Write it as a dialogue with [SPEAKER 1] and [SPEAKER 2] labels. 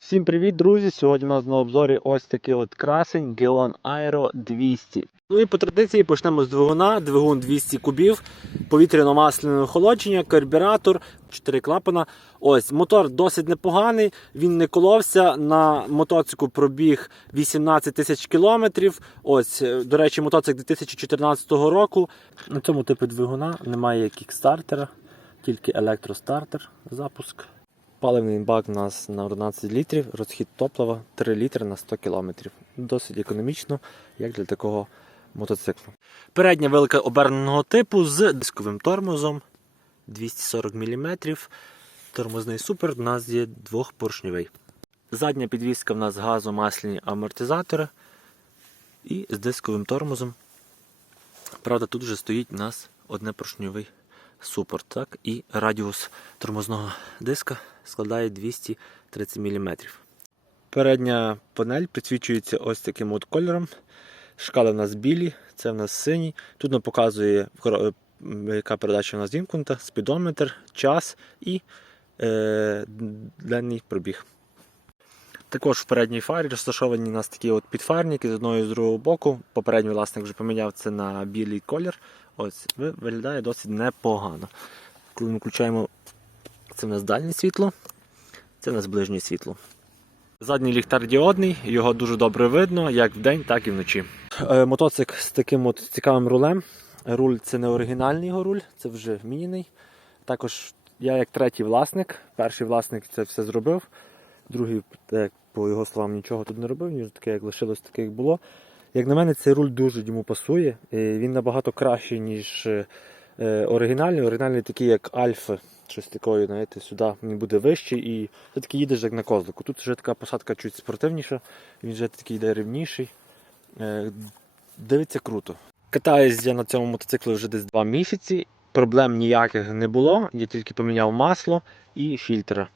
[SPEAKER 1] Всім привіт, друзі! Сьогодні у нас на обзорі ось такий от красень Geon Aero 200. Ну і по традиції почнемо з двигуна. Двигун 200 кубів, повітряно-масляне охолодження, карбюратор, 4 клапана. Ось мотор досить непоганий. Він не коловся. На мотоцику пробіг 18 тисяч кілометрів. Ось, е, до речі, мотоцик 2014 року. На цьому типу двигуна немає кікстартера, тільки електростартер запуск. Паливний бак у нас на 11 літрів, розхід топлива 3 літри на 100 км. Досить економічно, як для такого мотоциклу. Передня вилка оберненого типу з дисковим тормозом 240 мм. Тормозний супер у нас є двохпоршньовий. Задня підвіска в нас газомасляні амортизатори і з дисковим тормозом. Правда, тут вже стоїть у нас однепоршньовий супорт. Так? І радіус тормозного диска складає 230 мм. Передня панель підсвічується ось таким от кольором. Шкали в нас білі, це в нас синій. Тут нам показує, е, яка передача у нас вімкнута, спідометр, час і е, денний пробіг. Також в передній фарі розташовані у нас такі от підфарники з одного і з другого боку. Попередній власник вже поміняв це на білий колір. Ось, виглядає досить непогано. Коли ми включаємо, це в нас дальнє світло, це в нас ближнє світло. Задній ліхтар діодний, його дуже добре видно, як вдень, так і вночі. Е, мотоцик з таким от цікавим рулем. Руль це не оригінальний його руль, це вже вмінений. Також я як третій власник. Перший власник це все зробив. Другий, так, по його словам, нічого тут не робив, ніж таке, як лишилось, таке, як було. Як на мене, цей руль дуже йому пасує. Він набагато кращий, ніж е, е, оригінальний. Оригінальний такий, як Альфа, щось такої, знаєте, сюди він буде вищий і такий їдеш як на козлику. Тут вже така посадка чуть спортивніша, він вже такий йде рівніший. Е, Дивиться круто. Катаюсь я на цьому мотоциклі вже десь два місяці. Проблем ніяких не було. Я тільки поміняв масло і фільтр.